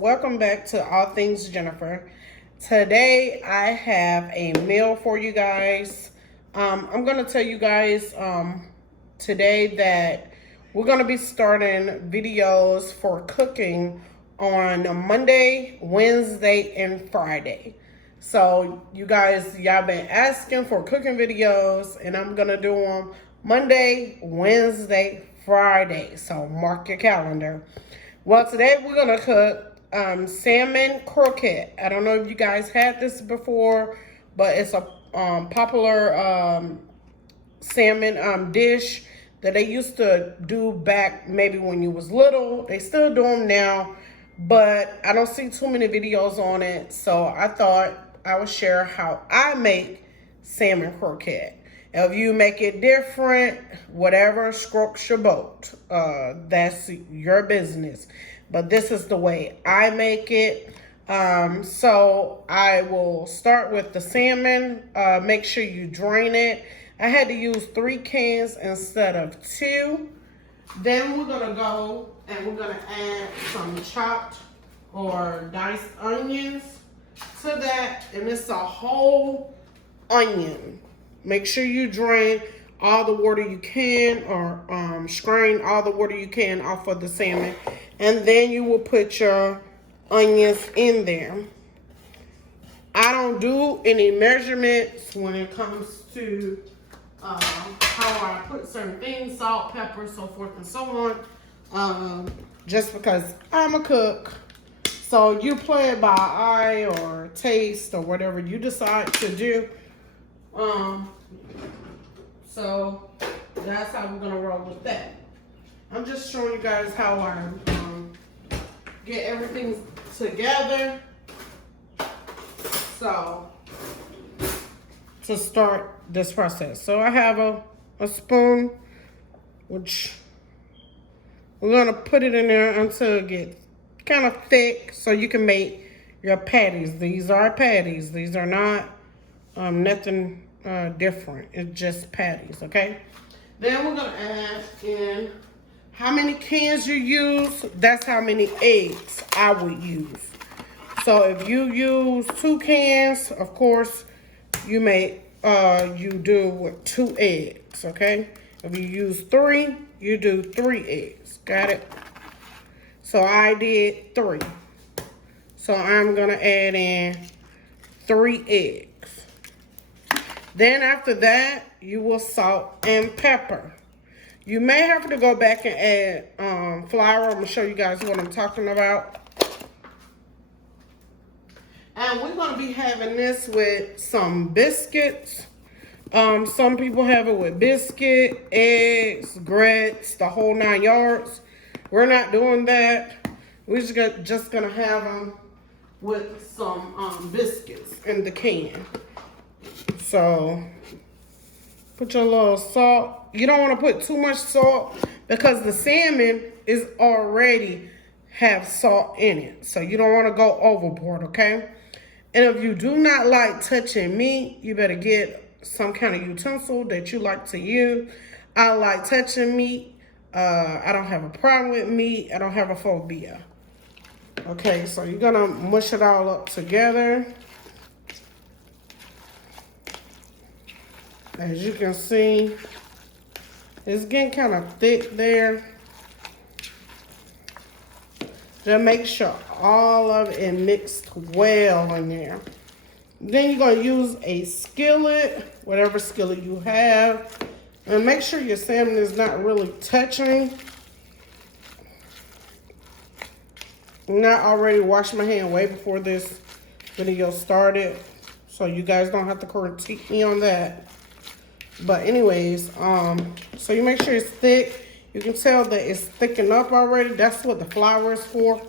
welcome back to All Things Jennifer. Today I have a meal for you guys. I'm going to tell you guys today that we're going to be starting videos for cooking on Monday, Wednesday, and Friday. So you guys, y'all been asking for cooking videos, and I'm going to do them Monday, Wednesday, Friday. So mark your calendar. Well, today we're going to cook salmon croquette. I don't know if you guys had this before, but it's a popular salmon dish that they used to do back maybe when you was little. They still do them now, but I don't see too many videos on it. So I thought I would share how I make salmon croquette. If you make it different, whatever, strokes your boat. That's your business. But this is the way I make it. So I will start with the salmon. Make sure you drain it. I had to use 3 cans instead of 2. Then we're going to go and we're going to add some chopped or diced onions to that. And it's a whole onion. Make sure you drain all the water you can, or strain all the water you can off of the salmon. And then you will put your onions in there. I don't do any measurements when it comes to how I put certain things, salt, pepper, so forth and so on. Just because I'm a cook. So you play it by eye or taste or whatever you decide to do. So that's how we're gonna roll with that. I'm just showing you guys how I get everything together. So to start this process, so I have a spoon, which we're gonna put it in there until it gets kind of thick, so you can make your patties. These are patties. These are not nothing different. It's just patties, okay? Then we're gonna add in how many cans you use. That's how many eggs I would use. So if you use 2 cans, of course, you make you do with 2 eggs, okay? If you use 3, you do 3 eggs. Got it? So I did 3. So I'm gonna add in 3 eggs. Then after that, you will salt and pepper. You may have to go back and add flour. I'm going to show you guys what I'm talking about. And we're going to be having this with some biscuits. Some people have it with biscuit, eggs, grits, the whole 9 yards. We're not doing that. We're just going to have them with some biscuits in the can. So put your little salt. You don't want to put too much salt because the salmon is already have salt in it. So you don't want to go overboard, okay? And if you do not like touching meat, you better get some kind of utensil that you like to use. I like touching meat. I don't have a problem with meat. I don't have a phobia. Okay, so you're going to mush it all up together. As you can see, it's getting kind of thick there. Just make sure all of it mixed well in there. Then you're going to use a skillet, whatever skillet you have. And make sure your salmon is not really touching. I already washed my hand way before this video started, so you guys don't have to critique me on that. But anyways, so you make sure it's thick. You can tell that it's thickened up already. That's what the flour is for.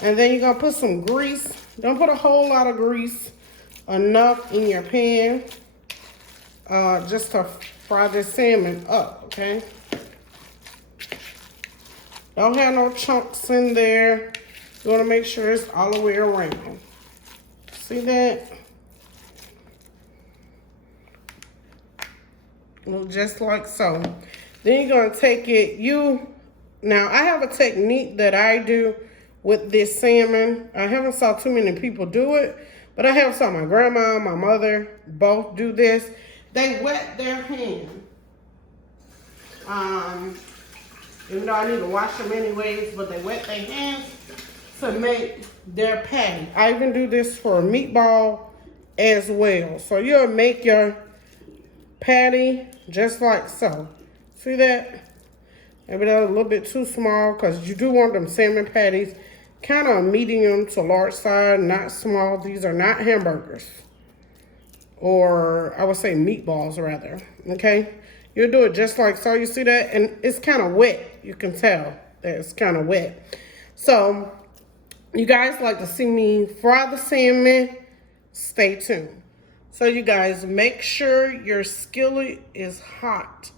And then you're gonna put some grease. Don't put a whole lot of grease, enough in your pan, just to fry this salmon up, okay? Don't have no chunks in there. You wanna make sure it's all the way around. See that? Just like so. Then you're gonna take it, now I have a technique that I do with this salmon. I haven't saw too many people do it, but I have saw my grandma, my mother both do this. They wet their hand. Even though I need to wash them anyways, but they wet their hands to make their patty. I even do this for a meatball as well. So you'll make your patty just like so. See that? Maybe that's a little bit too small because you do want them salmon patties kind of medium to large size, not small. These are not hamburgers. Or I would say meatballs rather, okay? You'll do it just like so. You see that? And it's kind of wet. You can tell that it's kind of wet. So, you guys like to see me fry the salmon, stay tuned. So, you guys, make sure your skillet is hot.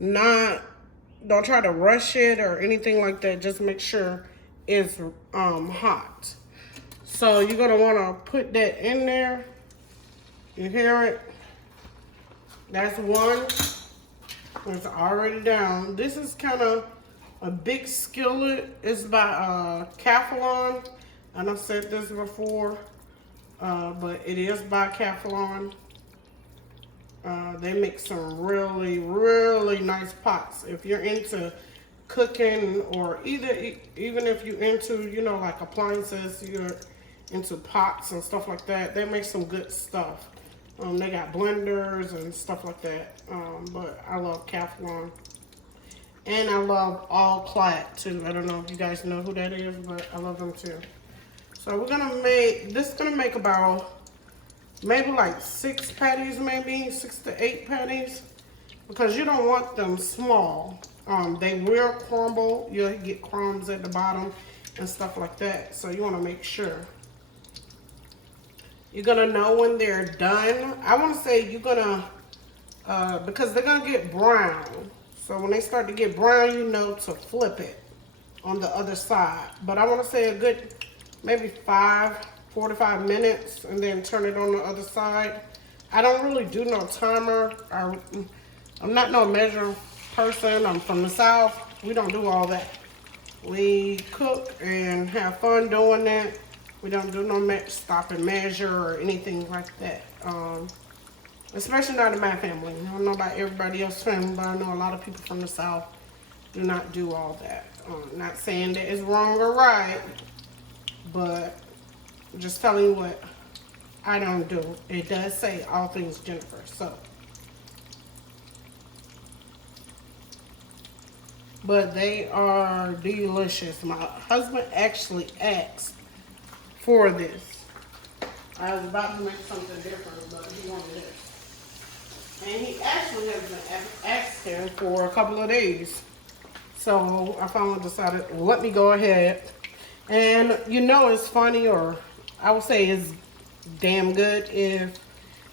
Don't try to rush it or anything like that. Just make sure it's hot. So, you're going to want to put that in there. You hear it? That's one. It's already down. This is kind of a big skillet. It's by 𝐂𝐑𝐋𝐌𝐎𝐍. And I've said this before, but it is by 𝐂𝐑𝐋𝐌𝐎𝐍. They make some really, really nice pots. If you're into cooking, or even if you're into, you know, like appliances, you're into pots and stuff like that, they make some good stuff. They got blenders and stuff like that. But I love 𝐂𝐑𝐋𝐌𝐎𝐍. And I love 𝐒𝐀𝐋𝐌𝐎𝐍 too. I don't know if you guys know who that is, but I love them too. So we're gonna make, this is gonna make about maybe like 6 patties, maybe 6 to 8 patties. Because you don't want them small. They will crumble. You'll get crumbs at the bottom and stuff like that. So you wanna make sure. You're gonna know when they're done. I wanna say you're gonna, because they're gonna get brown. So when they start to get brown, you know to flip it on the other side. But I wanna say a good, maybe 4 to 5 minutes, and then turn it on the other side. I don't really do no timer. I'm not no measure person. I'm from the South. We don't do all that. We cook and have fun doing that. We don't do no stop and measure or anything like that. Especially not in my family. I don't know about everybody else's family, but I know a lot of people from the South do not do all that. Not saying that it's wrong or right, but just telling you what I don't do. It does say all things Jennifer, so. But they are delicious. My husband actually asked for this. I was about to make something different, but he wanted this. And he actually has been asking for a couple of days. So I finally decided, let me go ahead. And you know it's funny, or I would say it's damn good if,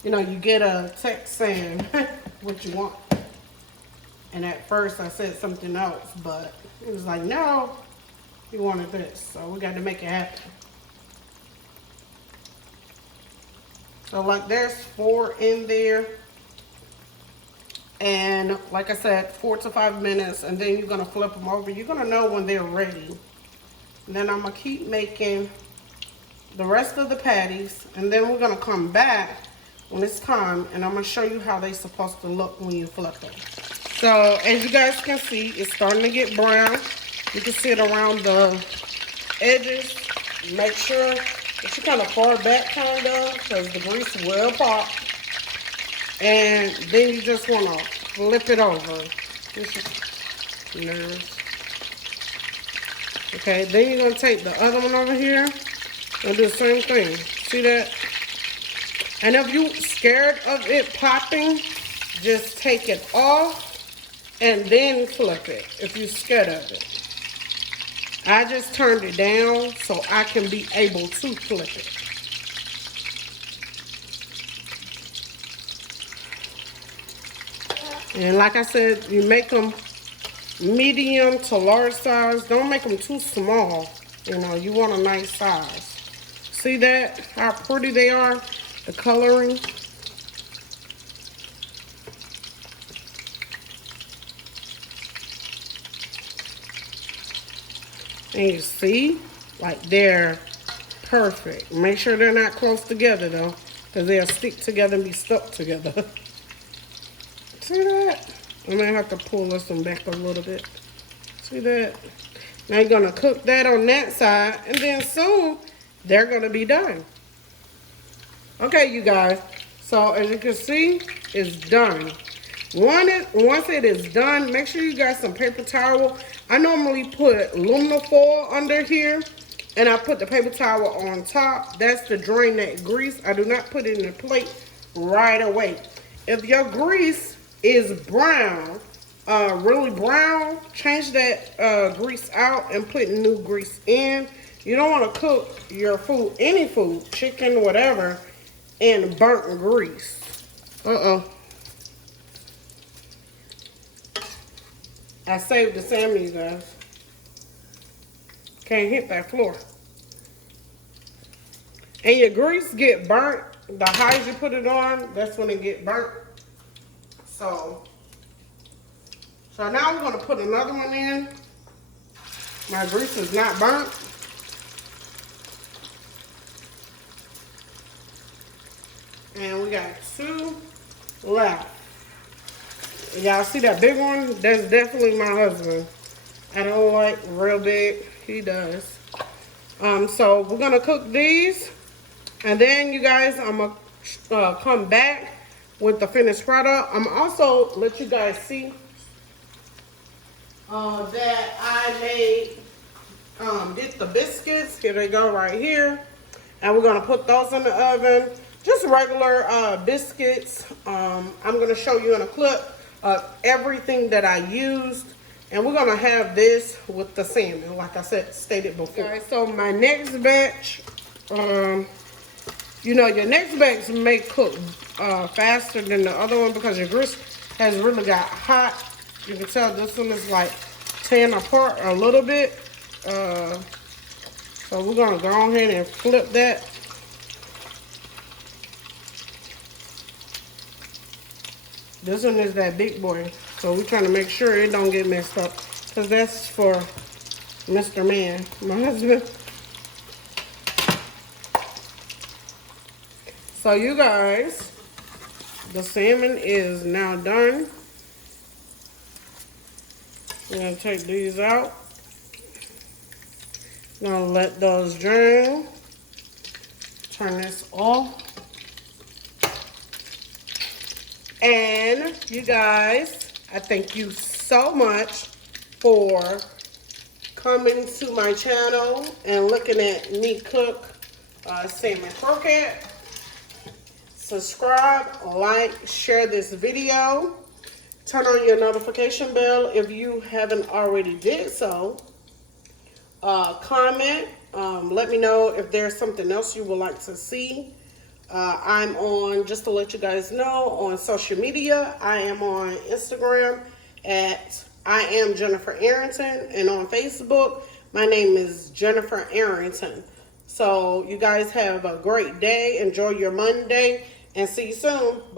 you know, you get a text saying what you want. And at first I said something else, but it was like, no, he wanted this. So we got to make it happen. So like there's 4 in there. And like I said, 4 to 5 minutes, and then you're going to flip them over. You're going to know when they're ready. And then I'm going to keep making the rest of the patties, and then we're going to come back when it's time, and I'm going to show you how they're supposed to look when you flip them. So as you guys can see, it's starting to get brown. You can see it around the edges. Make sure that you kind of far back because the grease will pop. And then you just want to flip it over. Okay, then you're going to take the other one over here and do the same thing. See that? And if you're scared of it popping, just take it off and then flip it if you're scared of it. I just turned it down so I can be able to flip it. And like I said, you make them medium to large size. Don't make them too small. You know, you want a nice size. See that? How pretty they are? The coloring. And you see, Like they're perfect. Make sure they're not close together though, because they'll stick together and be stuck together. See that? I might have to pull this one back a little bit. See that? Now you're gonna cook that on that side, and then soon they're gonna be done. Okay, you guys. So as you can see, it's done. Once it is done, make sure you got some paper towel. I normally put aluminum foil under here, and I put the paper towel on top. That's to drain that grease. I do not put it in the plate right away. If your grease is brown, really brown, change that grease out and put new grease in. You don't want to cook your food, any food, chicken, whatever, in burnt grease. I saved the salmon, you guys. Can't hit that floor. And your grease get burnt. The higher you put it on, that's when it get burnt. So now we're gonna put another one in. My grease is not burnt. And we got 2 left. Y'all see that big one? That's definitely my husband. I don't like real big. He does. So we're gonna cook these, and then you guys, I'm gonna come back with the finished product. I'm also let you guys see that I did the biscuits. Here they go right here, and we're gonna put those in the oven. Just regular biscuits. I'm gonna show you in a clip everything that I used, and we're gonna have this with the salmon, like I stated before. All right, so my next batch, you know, your next batch may cook faster than the other one because your grease has really got hot. You can tell this one is like tearing apart a little bit. So we're gonna go ahead and flip that. This one is that big boy, so we're trying to make sure it don't get messed up, because that's for Mr. Man, my husband. So you guys, the salmon is now done. I'm gonna take these out. I'm gonna let those drain. Turn this off. And you guys, I thank you so much for coming to my channel and looking at me cook salmon croquette. Subscribe, like, share this video. Turn on your notification bell if you haven't already did so. Comment, let me know if there's something else you would like to see. I'm on, just to let you guys know, on social media. I am on Instagram at I am Jennifer Arrington, and on Facebook, my name is Jennifer Arrington. So you guys have a great day. Enjoy your Monday, and see you soon. Bye.